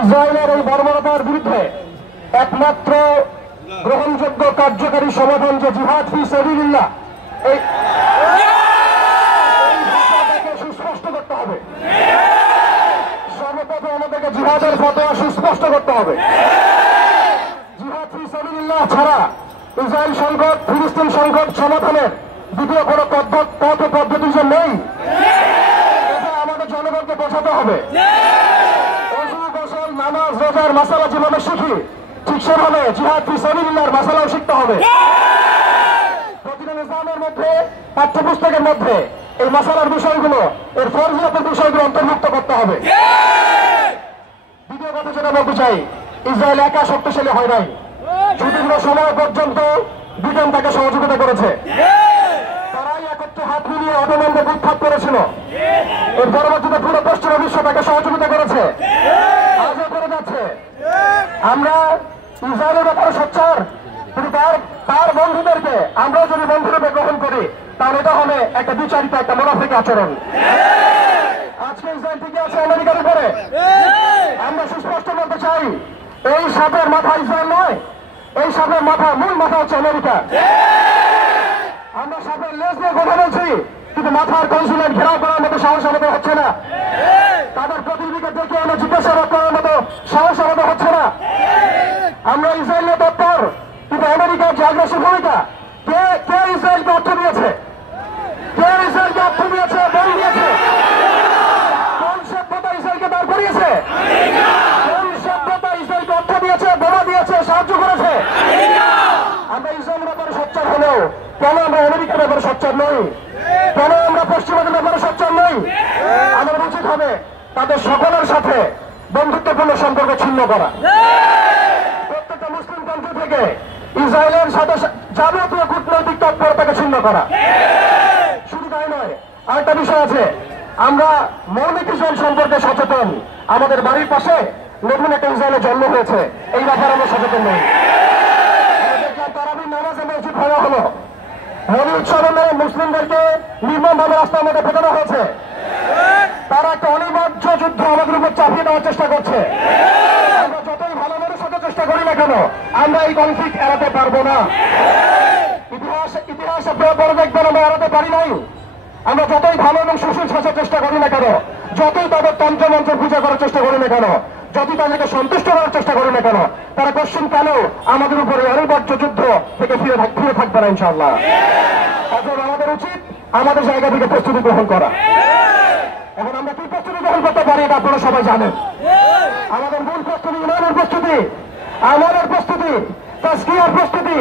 ইসরায়েলের এই বর্বরতার বিরুদ্ধে একমাত্র গ্রহণযোগ্য কার্যকারী সমাধান যে জিহাদ ফি সাবিলিল্লাহ, এই ভাষাটাকে সুস্পষ্ট করতে হবে। সর্বপ্রথম আমাদেরকে জিহাদের ফতোয়া সুস্পষ্ট করতে হবে। জিহাদ ফি সাবিলিল্লাহ ছাড়া ইসরায়েল সংকট, ফিলিস্তিন সংকট সমাধানের দ্বিতীয় কোনো পথ পদ্ধতি যে নেই, এটা আমাদের জনগণকে বোঝাতে হবে। নামাজ রোজার মাসালা যেভাবে শিখি, ঠিক সেভাবে জিহাদ ফি সাবিলিল্লাহর মাসালাও শিখতে হবে। প্রতিটা নিজামের মধ্যে, পাঠ্যপুস্তকের মধ্যে এই মাসালার বিষয়গুলো, এর ফরজিয়াতের বিষয়গুলো অন্তর্ভুক্ত করতে হবে। দ্বিতীয় কথা যেটা বলতে চাই, ইসরায়েল একা শক্তিশালী হয় নাই। বিভিন্ন সময় পর্যন্ত ব্রিটেন তাকে সহযোগিতা করেছে। তারাই একত্রে হাত মিলিয়ে অটোম্যানদের উৎখাত করেছিল। এর পরবর্তীতে পুরো পশ্চিমা বিশ্ব তাকে সহযোগিতা করেছে, আজও করে যাচ্ছে। আমরা ইসরায়েলের ব্যাপারে সোচ্চার, কিন্তু তার বন্ধুদেরকে আমরাও যদি বন্ধুরূপে গ্রহণ করি, তাহলে এটা হবে একটা বিচারিত, একটা মুনাফিক আচরণ। আজকে ইসরায়েল টিকে আছে আমেরিকার উপরে। আমরা সুস্পষ্ট বলতে চাই, এই সাপের মাথা ইসরায়েল নয়, এই সাপের মাথা, মূল মাথা হচ্ছে আমেরিকা। আমরা সাপের লেজ নিয়ে কথা বলছি, কিন্তু মাথার কনসুলেট ঘেরাও করার মতো সাহস আমাদের হচ্ছে না। তাদের প্রতিনিধিকে ডেকে আমরা জিজ্ঞাসাবাদ করার মতো সাহস আমাদের হচ্ছে না। আমরা ইসরায়েলের তৎপর, কিন্তু আমেরিকার যে আগ্রাসী ভূমিকা, কে ইসরায়েলকে অর্থ দিয়েছে? কে ইসরায়েলকে অর্থ দিয়েছে, বল দিয়েছে? কোন সভ্যতা ইসরায়েলকে দাঁড় করিয়েছে? কোন সভ্যতা ইসরায়েলকে অর্থ দিয়েছে, বোমা দিয়েছে, সাহায্য করেছে? আমরা ইসরায়েলের ব্যাপারে সোচ্চার হলেও কেন আমরা আমেরিকার ব্যাপারে সোচ্চার নই? কেন আমরা পশ্চিমাদের ব্যাপারে সোচ্চার নই? আমাদের উচিত হবে তাদের সকলের সাথে বন্ধুত্বপূর্ণ সম্পর্ক ছিন্ন করা। প্রত্যেকটা মুসলিম কান্ট্রি থেকে ইসরায়েলের সাথে যাবতীয় কূটনৈতিক তৎপরতাকে ছিন্ন করা। শুধু তাই নয়, আরেকটা বিষয় আছে, আমরা মৌলিক ইসরায়েল সম্পর্কে সচেতন। আমাদের বাড়ির পাশে নতুন একটা ইসরায়েলের জন্ম হয়েছে, এই ব্যাপারে আমরা সচেতন নই। তারাবির নামাজে মসজিদ ভাঙা হলো, হোলি উৎসবের নামে মুসলিমদেরকে নির্মমভাবে রাস্তার মধ্যে ফেটানো হয়েছে। তারা একটা অনিবার্য যুদ্ধ আমাদের উপর চাপিয়ে দেওয়ার চেষ্টা করছে। আমরা যতই ভালো মানুষ হতে চেষ্টা করি না কেন, আমরা এই কনফ্লিক্ট এড়াতে পারবো না। ইতিহাস আপনারা পরে দেখবেন আমরা এড়াতে পারি নাই। আমরা যতই ভালো এবং সুশীল শাসার চেষ্টা করি না কেন, যতই তাদের তন্ত্রমন্ত্র পূজা করার চেষ্টা করি না কেন, যতই তাদেরকে সন্তুষ্ট করার চেষ্টা করি না কেন, তারা পশ্চিমকালেও আমাদের উপরে অনিবার্য যুদ্ধ থেকে ফিরে থাকবে না ইনশাআল্লাহ। অতএব আমাদের উচিত আমাদের জায়গা থেকে প্রস্তুতি গ্রহণ করা। এখন আমরা কি প্রস্তুতি গ্রহণ করতে পারি এটা আপনারা সবাই জানেন। আমাদের মূল প্রস্তুতি ইমানের প্রস্তুতি, আমলের প্রস্তুতি, তাজকিয়ার প্রস্তুতি,